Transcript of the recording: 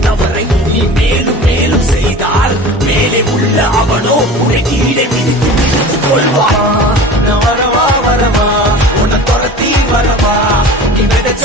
தவறை நீ மேலும் மேலும் செய்தால் மேலே உள்ள அவனோ உன்னை கீழே மிதித்து கொள்வான். வரவா வரவா உன்னை துரத்தி வரவா நீ விதைச்ச